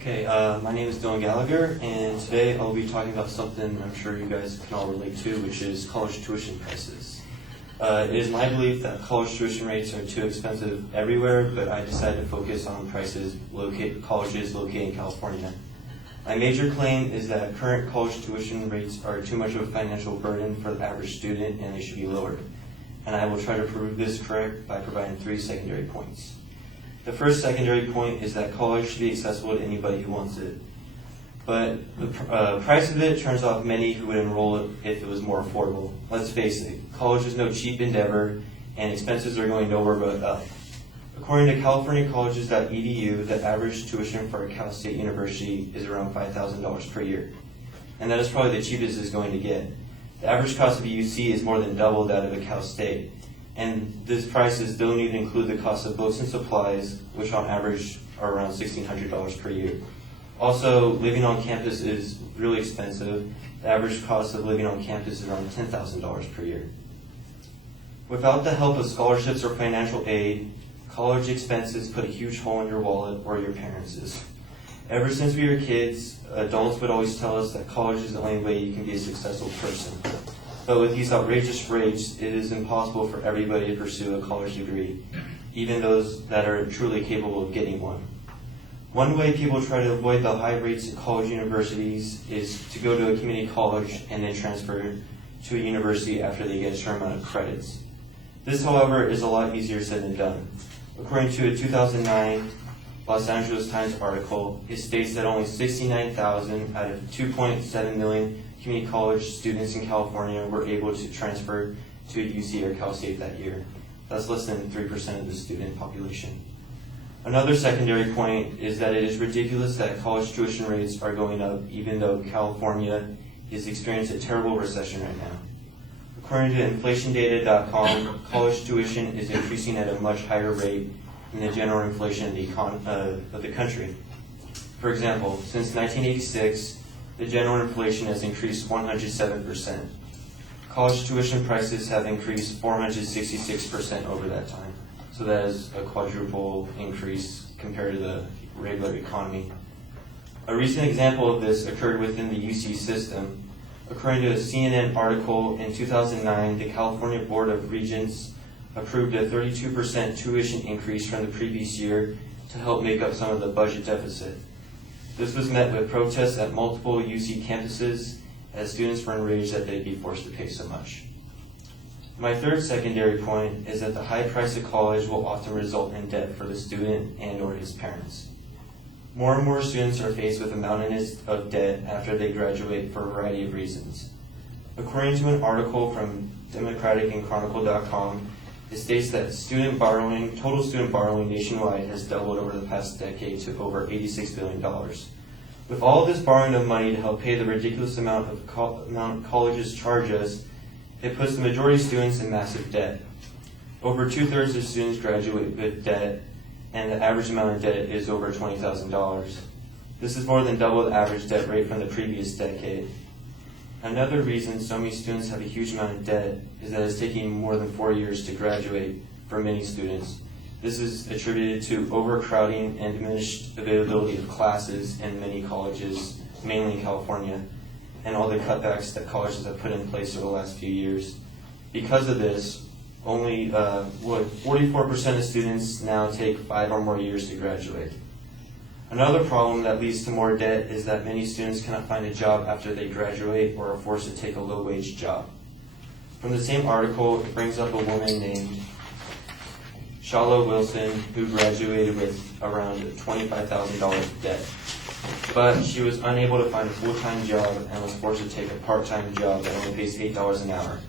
Okay, my name is Dylan Gallagher, and today I'll be talking about something I'm sure you guys can all relate to, which is college tuition prices. It is my belief that college tuition rates are too expensive everywhere, but I decided to focus on colleges located in California. My major claim is that current college tuition rates are too much of a financial burden for the average student, and they should be lowered. And I will try to prove this correct by providing 3 secondary points. The first secondary point is that college should be accessible to anybody who wants it. But the price of it turns off many who would enroll if it was more affordable. Let's face it, college is no cheap endeavor, and expenses are going nowhere but up. According to californiacolleges.edu, the average tuition for a Cal State University is around $5,000 per year. And that is probably the cheapest it's going to get. The average cost of a UC is more than double that of a Cal State. And these prices don't even include the cost of books and supplies, which on average are around $1,600 per year. Also, living on campus is really expensive. The average cost of living on campus is around $10,000 per year. Without the help of scholarships or financial aid, college expenses put a huge hole in your wallet or your parents'. Ever since we were kids, adults would always tell us that college is the only way you can be a successful person. But with these outrageous rates, it is impossible for everybody to pursue a college degree, even those that are truly capable of getting one. One way people try to avoid the high rates at college universities is to go to a community college and then transfer to a university after they get a certain amount of credits. This, however, is a lot easier said than done. According to a 2009 Los Angeles Times article, it states that only 69,000 out of 2.7 million community college students in California were able to transfer to UC or Cal State that year. That's less than 3% of the student population. Another secondary point is that it is ridiculous that college tuition rates are going up even though California is experiencing a terrible recession right now. According to inflationdata.com, college tuition is increasing at a much higher rate than the general inflation of the country. For example, since 1986, the general inflation has increased 107%. College tuition prices have increased 466% over that time. So that is a quadruple increase compared to the regular economy. A recent example of this occurred within the UC system. According to a CNN article, in 2009, the California Board of Regents approved a 32% tuition increase from the previous year to help make up some of the budget deficit. This was met with protests at multiple UC campuses as students were enraged that they'd be forced to pay so much. My third secondary point is that the high price of college will often result in debt for the student and or his parents. More and more students are faced with a mountainous of debt after they graduate for a variety of reasons. According to an article from democraticandchronicle.com, it states that total student borrowing nationwide has doubled over the past decade to over $86 billion. With all of this borrowing of money to help pay the ridiculous amount colleges charge us, it puts the majority of students in massive debt. Over 2/3 of students graduate with debt, and the average amount of debt is over $20,000. This is more than double the average debt rate from the previous decade. Another reason so many students have a huge amount of debt is that it's taking more than 4 years to graduate for many students. This is attributed to overcrowding and diminished availability of classes in many colleges, mainly in California, and all the cutbacks that colleges have put in place over the last few years. Because of this, only 44% of students now take 5 or more years to graduate. Another problem that leads to more debt is that many students cannot find a job after they graduate or are forced to take a low-wage job. From the same article, it brings up a woman named Shala Wilson who graduated with around $25,000 debt. But she was unable to find a full-time job and was forced to take a part-time job that only pays $8 an hour.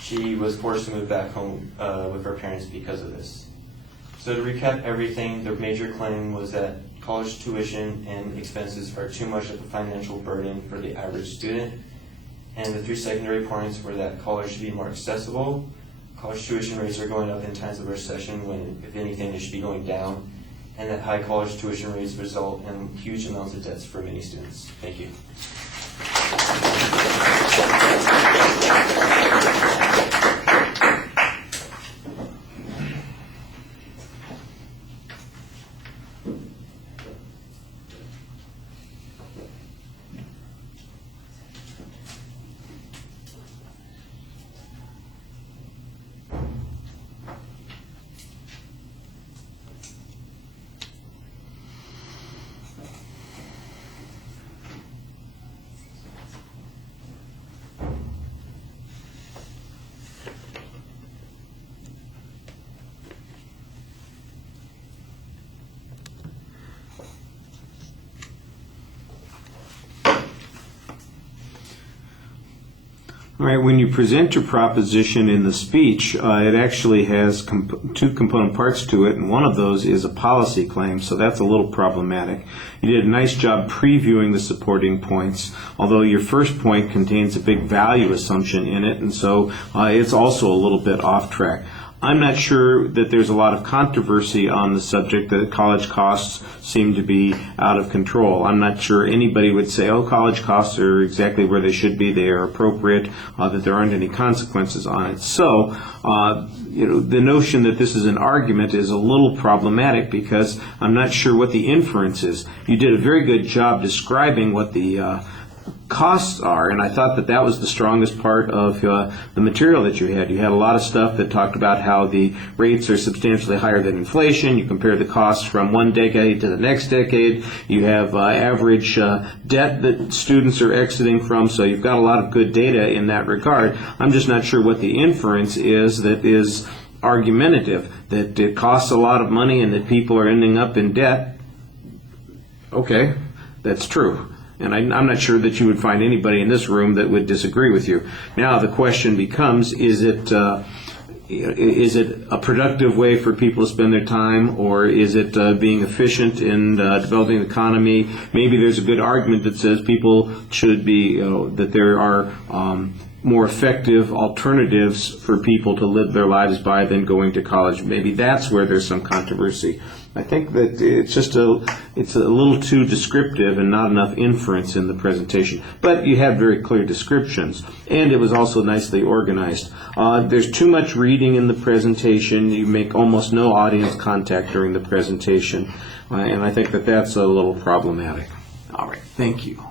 She was forced to move back home with her parents because of this. So to recap everything, the major claim was that college tuition and expenses are too much of a financial burden for the average student. And the 3 secondary points were that college should be more accessible, college tuition rates are going up in times of recession when, if anything, they should be going down, and that high college tuition rates result in huge amounts of debts for many students. Thank you. All right, when you present your proposition in the speech, it actually has two component parts to it, and one of those is a policy claim, so that's a little problematic. You did a nice job previewing the supporting points, although your first point contains a big value assumption in it, and so it's also a little bit off track. I'm not sure that there's a lot of controversy on the subject that college costs seem to be out of control. I'm not sure anybody would say, oh, college costs are exactly where they should be, they are appropriate, that there aren't any consequences on it. So, the notion that this is an argument is a little problematic because I'm not sure what the inference is. You did a very good job describing what the costs are, and I thought that that was the strongest part of the material that you had. You had a lot of stuff that talked about how the rates are substantially higher than inflation. You compare the costs from one decade to the next decade. You have average debt that students are exiting from, so you've got a lot of good data in that regard. I'm just not sure what the inference is that is argumentative, that it costs a lot of money and that people are ending up in debt. Okay, that's true. And I'm not sure that you would find anybody in this room that would disagree with you. Now the question becomes, is it a productive way for people to spend their time, or is it being efficient in developing the economy? Maybe there's a good argument that says people should be, that there are more effective alternatives for people to live their lives by than going to college. Maybe that's where there's some controversy. I think that it's a little too descriptive and not enough inference in the presentation. But you had very clear descriptions, and it was also nicely organized. There's too much reading in the presentation. You make almost no audience contact during the presentation, and I think that that's a little problematic. All right, thank you.